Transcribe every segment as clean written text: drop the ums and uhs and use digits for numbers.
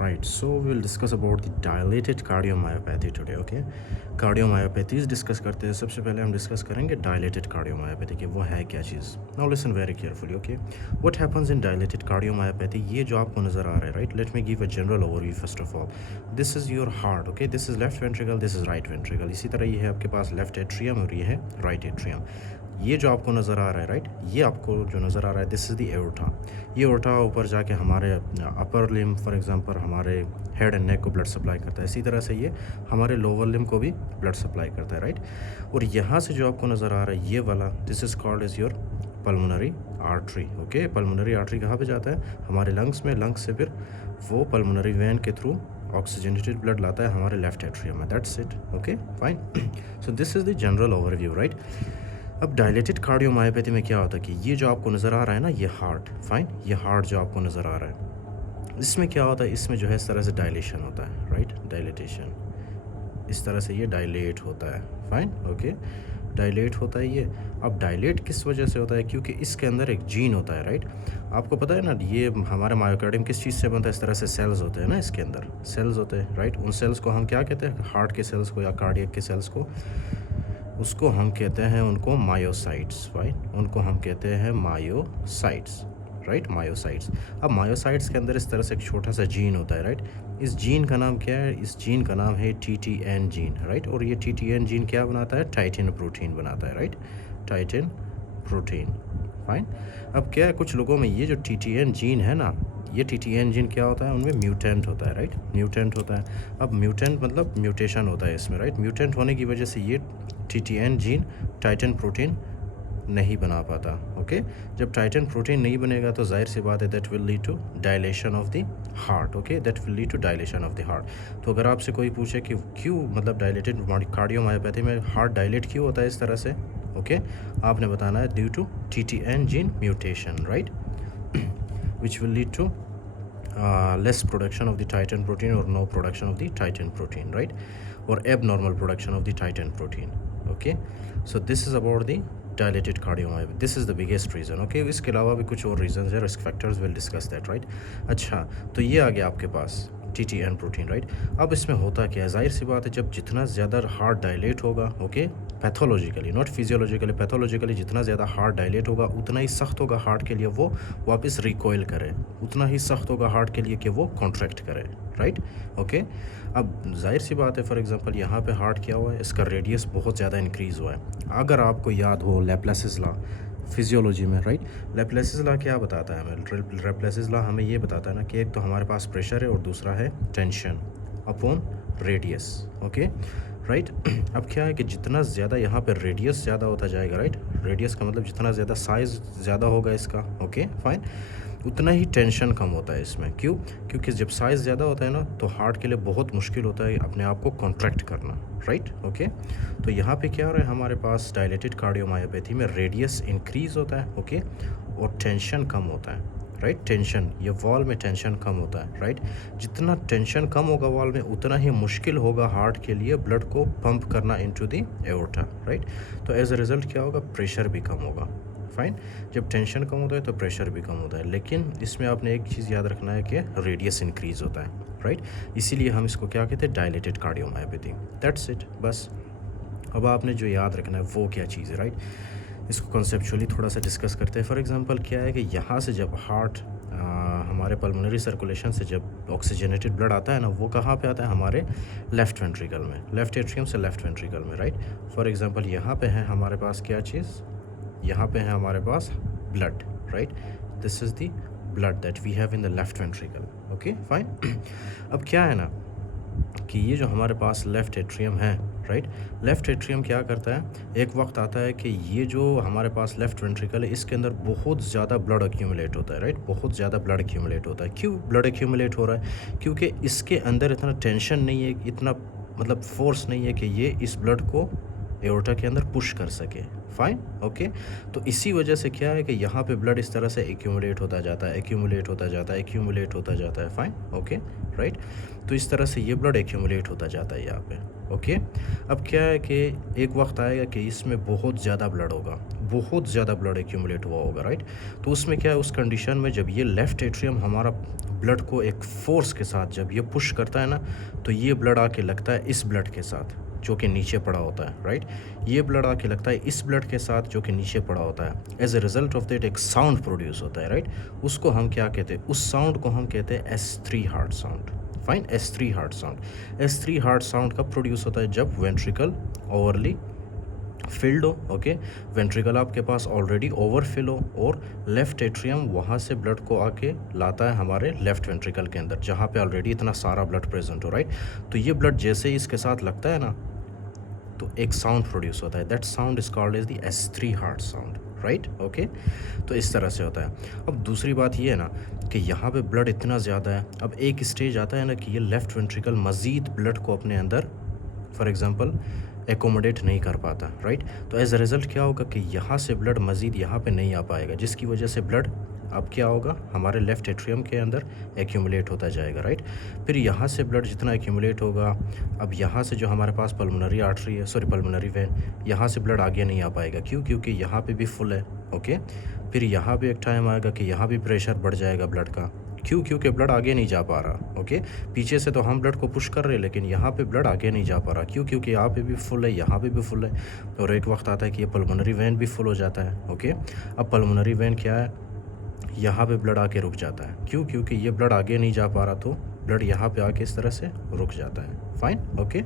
Right, so we'll discuss about the dilated cardiomyopathy today, okay? Cardiomyopathies discuss करते हैं. सबसे पहले हम डिस्कस करेंगे dilated cardiomyopathy कि वो है क्या चीज़. Now listen very carefully, okay? What happens in dilated cardiomyopathy? ये जो आपको नज़र आ रहा है, right? Let me give a general overview first of all. This is your heart, okay? This is left ventricle, this is right ventricle. इसी तरह ये है आपके पास left atrium और ये है right atrium. ये जो आपको नज़र आ रहा है, राइट, ये आपको जो नज़र आ रहा है, दिस इज़ द एओर्टा. ये एओर्टा ऊपर जाके हमारे अपर लिम्ब फॉर एग्जांपल हमारे हेड एंड नेक को ब्लड सप्लाई करता है. इसी तरह से ये हमारे लोअर लिम्ब को भी ब्लड सप्लाई करता है, राइट. और यहाँ से जो आपको नज़र आ रहा है ये वाला, this is called is your pulmonary artery, okay. Pulmonary artery कहाँ पे जाता है? हमारे लंग्स में. लंग्स से फिर वो पल्मोनरी वेन के थ्रू ऑक्सीजनेटेड ब्लड लाता है हमारे लेफ्ट एट्रियम में. That's it, okay, fine. So this is the general overview, right. अब डायलेटेड कार्डियोमायोपैथी में क्या होता है कि ये जो आपको नज़र आ रहा है ना, ये हार्ट, फाइन, ये हार्ट जो आपको नज़र आ रहा है, इसमें क्या होता है, इसमें जो है इस तरह से डायलेशन होता है, राइट, डायलेटेशन. इस तरह से ये डायलेट होता है, फाइन, ओके, डायलेट होता है ये. अब डायलेट किस वजह से होता है? क्योंकि इसके अंदर एक जीन होता है, राइट. आपको पता है ना, ये हमारा मायोकार्डियम किस चीज़ से बनता है? इस तरह से सेल्स होते हैं ना, इसके अंदर सेल्स होते हैं, राइट. उन सेल्स को हम क्या कहते हैं? हार्ट के सेल्स को या कार्डियक के सेल्स को, उसको हम कहते हैं उनको मायोसाइट्स, राइट. उनको हम कहते हैं मायोसाइट्स, राइट, मायोसाइट्स. अब मायोसाइट्स के अंदर इस तरह से एक छोटा सा जीन होता है, राइट. इस जीन का नाम क्या है? इस जीन का नाम है TTN जीन, राइट. और ये TTN जीन क्या बनाता है? टाइटिन प्रोटीन बनाता है, राइट, टाइटिन प्रोटीन, फाइन. अब क्या है, कुछ लोगों में ये जो TTN जीन है ना, ये TTN जीन क्या होता है? उनमें म्यूटेंट होता है, राइट, म्यूटेंट होता है. अब म्यूटेंट मतलब म्यूटेशन होता है इसमें, राइट. म्यूटेंट होने की वजह से ये TTN जीन टाइटिन प्रोटीन नहीं बना पाता, ओके. जब टाइटिन प्रोटीन नहीं बनेगा तो जाहिर सी बात है that will lead to dilation of the heart, okay, that will lead to dilation of the heart. तो अगर आपसे कोई पूछे कि क्यों, मतलब डायलेटेड कार्डियोमायोपैथी में हार्ट डायलेट क्यों होता है इस तरह से, ओके, आपने बताना है due to TTN gene mutation, right, which will lead to less production of the titin protein or no production of the titin protein, right, or abnormal production of the titin protein, okay. So this is about the dilated cardiomyopathy. This is the biggest reason, okay. इसके अलावा भी कुछ और reasons है, risk factors, will discuss that, right. अच्छा, तो ये आ गया आपके पास TTN प्रोटीन, राइट. अब इसमें होता क्या है? जाहिर सी बात है, जब जितना ज़्यादा हार्ट डायलेट होगा, okay, pathologically not physiologically, pathologically जितना ज़्यादा हार्ट डायलेट होगा उतना ही सख्त होगा हार्ट के लिए वो वापस रिकॉइल करे, उतना ही सख्त होगा हार्ट के लिए कि वो कॉन्ट्रैक्ट करे, राइट, ओके. अब जाहिर सी बात है, फॉर एग्जांपल यहाँ पे हार्ट क्या हुआ है, इसका रेडियस बहुत ज़्यादा इंक्रीज़ हुआ है. अगर आपको याद हो लैप्लासिस लॉ फिजियोलॉजी में, राइट, लैप्लासिस लॉ क्या बताता है हमें? लैप्लासिस लॉ हमें ये बताता है ना कि एक तो हमारे पास प्रेशर है और दूसरा है tension upon radius, okay, right. अब क्या है कि जितना ज़्यादा यहाँ पर रेडियस ज़्यादा होता जाएगा, राइट, रेडियस का मतलब जितना ज़्यादा साइज़ ज़्यादा होगा इसका, ओके, फाइन, उतना ही टेंशन कम होता है इसमें. क्यों? क्योंकि जब साइज़ ज़्यादा होता है ना तो हार्ट के लिए बहुत मुश्किल होता है अपने आप को कॉन्ट्रैक्ट करना, राइट, ओके. तो यहाँ पे क्या हो रहा है हमारे पास डायलेटेड कार्डियोमायोपैथी में? रेडियस इंक्रीज़ होता है, ओके, और टेंशन कम होता है, राइट. टेंशन, ये वॉल में टेंशन कम होता है, राइट. जितना टेंशन कम होगा वॉल में उतना ही मुश्किल होगा हार्ट के लिए ब्लड को पंप करना इनटू द एओर्टा, राइट. तो एज अ रिज़ल्ट क्या होगा? प्रेशर भी कम होगा, फाइन. जब टेंशन कम होता है तो प्रेशर भी कम होता है. लेकिन इसमें आपने एक चीज़ याद रखना है कि रेडियस इंक्रीज़ होता है, राइट. इसीलिए हम इसको क्या कहते हैं? Dilated cardiomyopathy. दैट्स इट, बस. अब आपने जो याद रखना है वो क्या चीज़ है, राइट. इसको कॉन्सेप्चुअली थोड़ा सा डिस्कस करते हैं. फॉर एग्जांपल क्या है कि यहाँ से जब हार्ट हमारे पल्मोनरी सर्कुलेशन से जब ऑक्सीजनेटेड ब्लड आता है ना, वो कहाँ पे आता है? हमारे लेफ़्ट वेंट्रिकल में, लेफ़्ट एट्रियम से लेफ़्ट वेंट्रिकल में, राइट. फॉर एग्जांपल यहाँ पे है हमारे पास क्या चीज़? यहाँ पे है हमारे पास blood, right. This is the blood that we have in the left ventricle, okay, fine. अब क्या है ना कि ये जो हमारे पास लेफ़्ट एट्रियम है, राइट, लेफ़्ट एट्रियम क्या करता है? एक वक्त आता है कि ये जो हमारे पास लेफ़्ट वेंट्रिकल है इसके अंदर बहुत ज़्यादा ब्लड एक्यूमुलेट होता है, राइट, बहुत ज़्यादा ब्लड एक्यूमुलेट होता है. क्यों ब्लड एक्यूमुलेट हो रहा है? क्योंकि इसके अंदर इतना टेंशन नहीं है, इतना मतलब फोर्स नहीं है कि ये इस ब्लड को एओर्टा के अंदर पुश कर सके। Fine, okay. तो इसी वजह से क्या है कि यहाँ पे ब्लड इस तरह से एक्यूमुलेट होता जाता है, एक्यूमुलेट होता जाता है, एक्यूमुलेट होता जाता है। Fine, okay, right. तो इस तरह से ये ब्लड एक्यूमुलेट होता जाता है यहाँ पे, ओके। अब क्या है कि एक वक्त आएगा कि इसमें बहुत ज़्यादा ब्लड होगा, बहुत ज़्यादा ब्लड एक्यूमुलेट हुआ होगा, राइट। तो उसमें क्या है, उस कंडीशन में जब ये लेफ़्ट एट्रियम हमारा ब्लड को एक फ़ोर्स के साथ जब ये पुश करता है ना, तो ये ब्लड आके लगता है इस ब्लड के साथ जो कि नीचे पड़ा होता है, राइट। ये ब्लड आके लगता है इस ब्लड के साथ जो कि नीचे पड़ा होता है। As a result of that एक साउंड प्रोड्यूस होता है, राइट। उसको हम क्या कहते हैं, उस साउंड को हम कहते हैं S3 heart sound. Fine, S3 heart sound. S3 heart sound कब प्रोड्यूस होता है, जब वेंट्रिकल ओवरली फिल्ड हो, ओके। वेंट्रिकल आपके पास ऑलरेडी ओवरफिल हो और लेफ़्ट एट्रियम वहाँ से ब्लड को आके लाता है हमारे लेफ़्ट वेंट्रिकल के अंदर, जहाँ पे ऑलरेडी इतना सारा ब्लड प्रेजेंट हो, राइट। तो ये ब्लड जैसे ही इसके साथ लगता है ना, तो एक साउंड प्रोड्यूस होता है। That sound is called as the S3 heart sound, right, okay. तो इस तरह से होता है। अब दूसरी बात ये है ना कि यहाँ पे ब्लड इतना ज़्यादा है, अब एक स्टेज आता है ना कि ये लेफ़्ट वेंट्रिकल मज़ीद ब्लड को अपने अंदर फॉर एग्ज़ाम्पल एकोमोडेट नहीं कर पाता, राइट। तो एज अ रिज़ल्ट क्या होगा कि यहाँ से ब्लड मज़ीद यहाँ पे नहीं आ पाएगा, जिसकी वजह से ब्लड अब क्या होगा, हमारे लेफ़्ट एट्रियम के अंदर एक्यूमुलेट होता जाएगा, राइट। फिर यहाँ से ब्लड जितना एक्यूमुलेट होगा, अब यहाँ से जो हमारे पास पल्मोनरी आर्टरी है, सॉरी पल्मोनरी वेन, यहाँ से ब्लड आगे नहीं आ पाएगा। क्यों? क्योंकि यहाँ पे भी फुल है, ओके। फिर यहाँ पे एक टाइम आएगा कि यहाँ भी प्रेशर बढ़ जाएगा ब्लड का। क्यों? क्योंकि ब्लड आगे नहीं जा पा रहा, ओके। पीछे से तो हम ब्लड को पुश कर रहे हैं, लेकिन यहाँ पे ब्लड आगे नहीं जा पा रहा। क्यों? क्योंकि यहाँ पे भी फुल है, यहाँ पे भी फुल है। और एक वक्त आता है कि ये पल्मोनरी वेन भी फुल हो जाता है, ओके। अब पल्मोनरी वेन क्या है, यहाँ पे ब्लड आके रुक जाता है। क्यों? क्योंकि ये ब्लड आगे नहीं जा पा रहा, तो ब्लड यहाँ पे आके इस तरह से रुक जाता है। Fine, okay.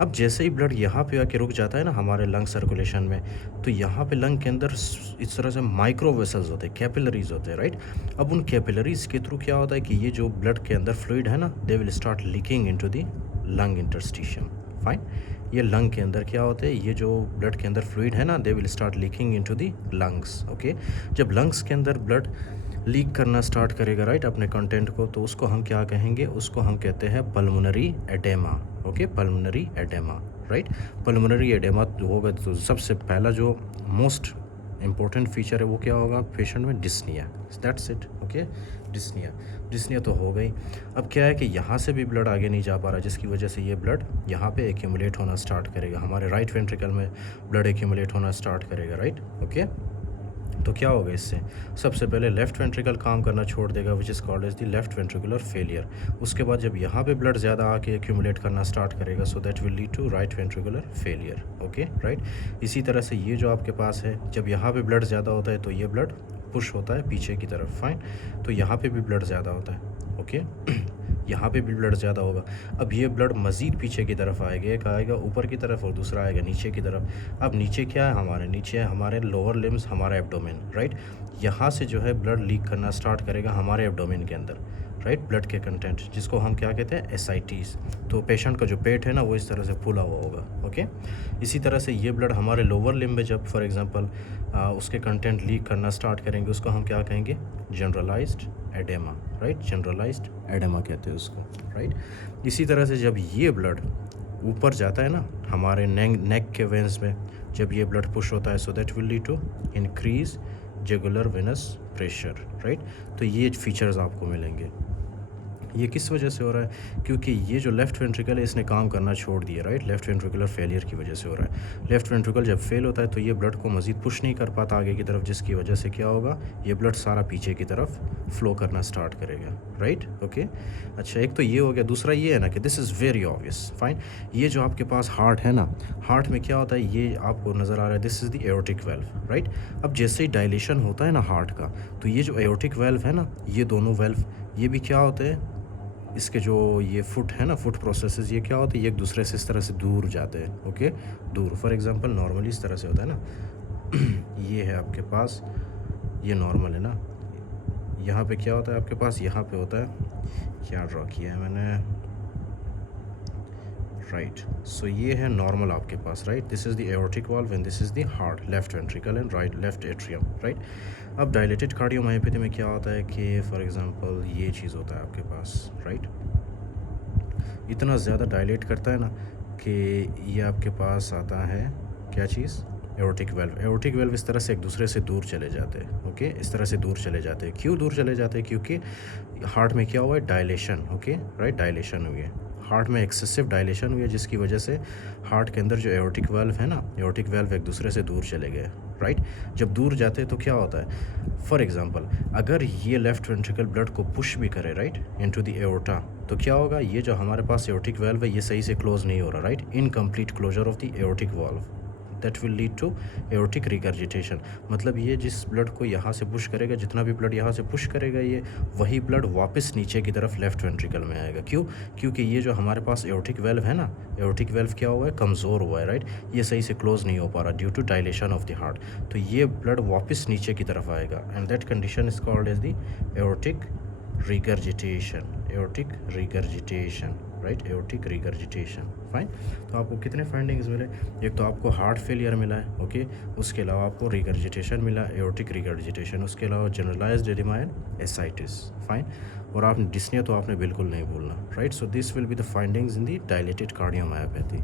अब जैसे ही ब्लड यहाँ पे आके रुक जाता है ना हमारे लंग सर्कुलेशन में, तो यहाँ पे लंग के अंदर इस तरह से माइक्रो वेसल्स होते हैं, कैपिलरीज होते हैं, राइट। अब उन कैपिलरीज के थ्रू क्या होता है कि ये जो ब्लड के अंदर फ्लूइड है ना, they will start leaking into the lung interstitium. Fine, ये लंग के अंदर क्या होते हैं, ये जो ब्लड के अंदर फ्लूइड है ना, they will start leaking into the lungs, okay. जब लंग्स के अंदर ब्लड लीक करना स्टार्ट करेगा, राइट, अपने कंटेंट को, तो उसको हम क्या कहेंगे, उसको हम कहते हैं pulmonary oedema, okay, pulmonary oedema, right. Pulmonary oedema होगा तो सबसे पहला जो मोस्ट इम्पोर्टेंट फीचर है वो क्या होगा पेशेंट में, dyspnoea. That's it, okay, dyspnoea. Dyspnoea तो हो गई। अब क्या है कि यहाँ से भी ब्लड आगे नहीं जा पा रहा, जिसकी वजह से ये ब्लड यहाँ पे एक्यूमुलेट होना स्टार्ट करेगा, हमारे राइट वेंट्रिकल में ब्लड एक्यूमुलेट होना स्टार्ट करेगा, राइट, ओके। तो क्या होगा इससे, सबसे पहले लेफ़्ट वेंट्रिकल काम करना छोड़ देगा, which is called as the left ventricular failure. उसके बाद जब यहाँ पे ब्लड ज़्यादा आके एक्यूमुलेट करना स्टार्ट करेगा, so that will lead to right ventricular failure, okay, right. इसी तरह से ये जो आपके पास है, जब यहाँ पे ब्लड ज़्यादा होता है तो ये ब्लड पुश होता है पीछे की तरफ। फाइन, तो यहाँ पे भी ब्लड ज़्यादा होता है, ओके। यहाँ पे भी ब्लड ज़्यादा होगा। अब ये ब्लड मज़ीद पीछे की तरफ आएगा, एक आएगा ऊपर की तरफ और दूसरा आएगा नीचे की तरफ। अब नीचे क्या है, हमारे नीचे है हमारे लोअर लिम्स, हमारा एब्डोमेन, राइट। यहाँ से जो है ब्लड लीक करना स्टार्ट करेगा हमारे एब्डोमेन के अंदर, राइट, ब्लड के कंटेंट, जिसको हम क्या कहते हैं, एसाइटीज़। तो पेशेंट का जो पेट है ना वो इस तरह से फूला हुआ होगा, ओके। इसी तरह से ये ब्लड हमारे लोअर लिम्ब में जब फॉर एग्जांपल उसके कंटेंट लीक करना स्टार्ट करेंगे, उसको हम क्या कहेंगे, generalised oedema, right, generalised oedema कहते हैं उसको, राइट। इसी तरह से जब ये ब्लड ऊपर जाता है ना हमारे नेक के वेंस में, जब ये ब्लड पुश होता है, so that will lead to increase jugular venous pressure, right. तो ये फीचर्स आपको मिलेंगे। ये किस वजह से हो रहा है, क्योंकि ये जो लेफ़्ट वेंट्रिकल है इसने काम करना छोड़ दिया, राइट, लेफ़्ट वेंट्रिकुलर फेलियर की वजह से हो रहा है। लेफ़्ट वेंट्रिकल जब फेल होता है तो ये ब्लड को मज़ीद पुश नहीं कर पाता आगे की तरफ, जिसकी वजह से क्या होगा, ये ब्लड सारा पीछे की तरफ फ्लो करना स्टार्ट करेगा, राइट, ओके। अच्छा, एक तो ये हो गया। दूसरा ये है ना कि this is very obvious, fine. ये जो आपके पास हार्ट है ना, हार्ट में क्या होता है, ये आपको नज़र आ रहा है, this is the aortic valve, right. अब जैसे ही डायलेशन होता है ना हार्ट का, तो ये जो एओर्टिक वेल्व है ना, ये दोनों वेल्व ये भी क्या होते हैं, इसके जो ये फुट है ना, फुट प्रोसेसेस, ये क्या होते हैं, ये एक दूसरे से इस तरह से दूर जाते हैं, ओके, दूर। फॉर एग्जांपल नॉर्मली इस तरह से होता है ना ये है आपके पास, ये नॉर्मल है ना, यहाँ पे क्या होता है आपके पास, यहाँ पे होता है, क्या ड्रॉ किया है मैंने, राइट। सो ये है नॉर्मल आपके पास, right. This is the aortic valve and this is the heart, left ventricle and right left atrium, right. अब डायलेटेड कार्डियोमायोपैथी में क्या होता है कि फॉर एग्जांपल ये चीज़ होता है आपके पास, राइट, इतना ज़्यादा डायलेट करता है ना कि ये आपके पास आता है क्या चीज़? Aortic valve. एओर्टिक वेल्व इस तरह से एक दूसरे से दूर चले जाते हैं, ओके, इस तरह से दूर चले जाते हैं। क्यों दूर चले जाते हैं? क्योंकि हार्ट में क्या हुआ है? डायलेशन, ओके, राइट, डायलेशन हुई है, हार्ट में एक्सेसिव डायलेशन हुई है, जिसकी वजह से हार्ट के अंदर जो एओर्टिक वेल्व है ना, एओर्टिक वेल्व एक दूसरे से दूर चले गए, राइट। जब दूर जाते हैं तो क्या होता है? फॉर एग्जांपल, अगर ये लेफ्ट वेंट्रिकल ब्लड को पुश भी करे, राइट, इनटू द एओर्टा, तो क्या होगा? ये जो हमारे पास एओर्टिक वेल्व है ये सही से क्लोज नहीं हो रहा, right, incomplete closure of the aortic valve, that will lead to aortic regurgitation. मतलब ये जिस ब्लड को यहाँ से पुश करेगा, जितना भी ब्लड यहाँ से पुश करेगा, ये वही ब्लड वापस नीचे की तरफ लेफ्ट वेंट्रिकल में आएगा। क्यों? क्योंकि ये जो हमारे पास एओर्टिक वेल्व है ना, एओर्टिक वेल्व क्या हुआ है? कमज़ोर हुआ है, राइट, ये सही से क्लोज नहीं हो पा रहा due to dilation of the heart. तो ये ब्लड वापस नीचे की तरफ आएगा, and that condition is called as the aortic regurgitation, aortic regurgitation, right, aortic regurgitation. Fine. तो आपको कितने फाइंडिंग्स मिले? एक तो आपको हार्ट फेलियर मिला है, ओके, उसके अलावा आपको रिगर्जिटेशन मिला, एओर्टिक रिगर्जिटेशन, उसके अलावा generalised oedema and ascites. Fine. और आपने डिस्निया तो आपने बिल्कुल नहीं भूलना, right. So this will be the findings in the dilated cardiomyopathy.